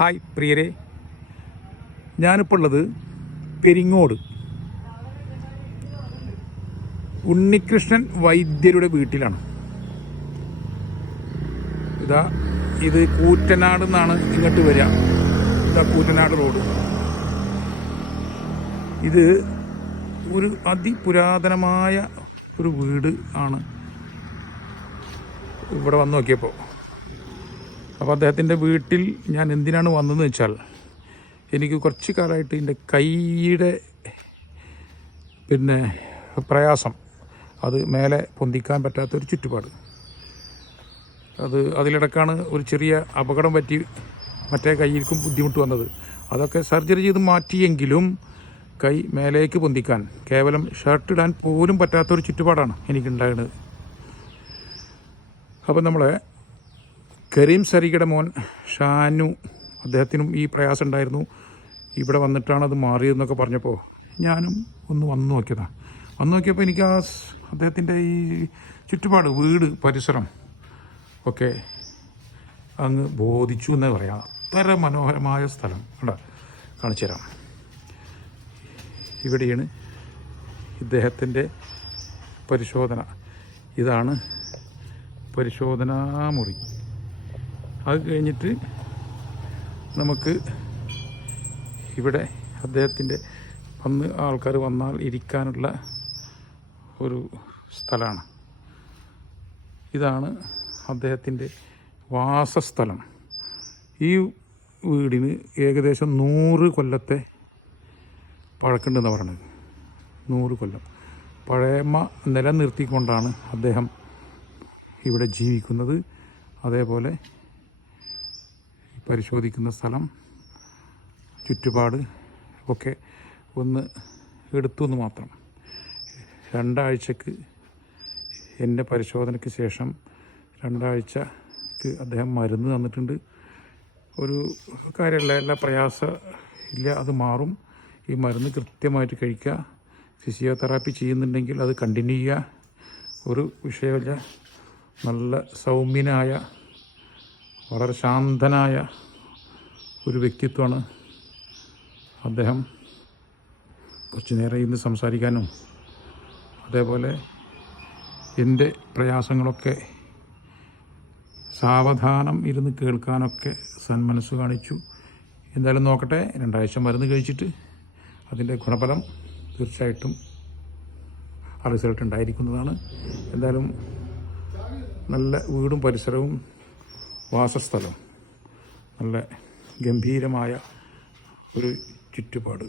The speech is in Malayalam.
ഹായ് പ്രിയരെ, ഞാനിപ്പോൾ ഉള്ളത് പെരിങ്ങോട് ഉണ്ണികൃഷ്ണൻ വൈദ്യരുടെ വീട്ടിലാണ്. ഇത് കൂറ്റനാട് നിന്നാണ് ഇങ്ങോട്ട് വരിക. കൂറ്റനാട് റോഡ്. ഇത് ഒരു അതിപുരാതനമായ ഒരു വീട് ആണ്. ഇവിടെ വന്ന് നോക്കിയപ്പോൾ അപ്പോൾ അദ്ദേഹത്തിൻ്റെ വീട്ടിൽ ഞാൻ എന്തിനാണ് വന്നതെന്ന് വെച്ചാൽ, എനിക്ക് കുറച്ച് കാലമായിട്ട് എൻ്റെ കൈയുടെ പ്രയാസം, അത് മേലെ പൊന്തിക്കാൻ പറ്റാത്തൊരു ചുറ്റുപാട്. അതിലിടക്കാണ് ഒരു ചെറിയ അപകടം പറ്റി മറ്റേ കൈയിൽക്കും ബുദ്ധിമുട്ട് വന്നത്. അതൊക്കെ സർജറി ചെയ്ത് മാറ്റിയെങ്കിലും കൈ മേലേക്ക് പൊന്തിക്കാൻ കേവലം ഷർട്ട് ഇടാൻ പോലും പറ്റാത്തൊരു ചുറ്റുപാടാണ് എനിക്കുണ്ടായിരുന്നത്. അപ്പം നമ്മളെ കരീം സരികയുടെ മോൻ ഷാനു, അദ്ദേഹത്തിനും ഈ പ്രയാസം ഉണ്ടായിരുന്നു. ഇവിടെ വന്നിട്ടാണ് അത് മാറിയതെന്നൊക്കെ പറഞ്ഞപ്പോൾ ഞാനും ഒന്ന് വന്നു നോക്കിയതാണ്. വന്നു നോക്കിയപ്പോൾ എനിക്ക് അദ്ദേഹത്തിൻ്റെ ഈ ചുറ്റുപാട്, വീട്, പരിസരം ഒക്കെ അങ്ങ് ബോധിച്ചു എന്നേ പറയാം. അത്ര മനോഹരമായ സ്ഥലം. കണ്ടോ, കാണിച്ചു തരാം. ഇവിടെയാണ് ഇദ്ദേഹത്തിൻ്റെ പരിശോധന. ഇതാണ് പരിശോധനാ മുറി. അത് കഴിഞ്ഞിട്ട് നമുക്ക് ഇവിടെ അദ്ദേഹത്തിൻ്റെ ആൾക്കാർ വന്നാൽ ഇരിക്കാനുള്ള ഒരു സ്ഥലമാണ്. ഇതാണ് അദ്ദേഹത്തിൻ്റെ വാസസ്ഥലം. ഈ വീടിന് ഏകദേശം 100 കൊല്ലത്തെ പഴക്കമുണ്ടെന്ന് പറയുന്നത്. 100 കൊല്ലം പഴമ നിലനിർത്തിക്കൊണ്ടാണ് അദ്ദേഹം ഇവിടെ ജീവിക്കുന്നത്. അതേപോലെ പരിശോധിക്കുന്ന സ്ഥലം, ചുറ്റുപാട് ഒക്കെ ഒന്ന് എടുത്തു എന്ന് മാത്രം. 2 ആഴ്ചക്ക് എൻ്റെ പരിശോധനയ്ക്ക് ശേഷം 2 ആഴ്ചക്ക് അദ്ദേഹം മരുന്ന് തന്നിട്ടുണ്ട്. ഒരു കാര്യമല്ല, എല്ലാ പ്രയാസം ഇല്ല, അത് മാറും. ഈ മരുന്ന് കൃത്യമായിട്ട് കഴിക്കുക. ഫിസിയോതെറാപ്പി ചെയ്യുന്നുണ്ടെങ്കിൽ അത് കണ്ടിന്യൂ ചെയ്യുക. ഒരു വിഷയമില്ല. നല്ല സൗമ്യനായ, വളരെ ശാന്തനായ ഒരു വ്യക്തിത്വമാണ് അദ്ദേഹം. കുറച്ച് നേരം ഇന്ന് സംസാരിക്കാനും അതേപോലെ എൻ്റെ പ്രയാസങ്ങളൊക്കെ സാവധാനം ഇരുന്ന് കേൾക്കാനൊക്കെ സന്മനസ്സ് കാണിച്ചു. എന്തായാലും നോക്കട്ടെ. 2 ആഴ്ച മരുന്ന് കഴിച്ചിട്ട് അതിൻ്റെ ഗുണഫലം തീർച്ചയായിട്ടും ആ റിസൾട്ട് ഉണ്ടായിരിക്കുന്നതാണ്. എന്തായാലും നല്ല വീടും പരിസരവും വാസസ്ഥലം, നല്ല ഗംഭീരമായ ഒരു ചുറ്റുപാട്.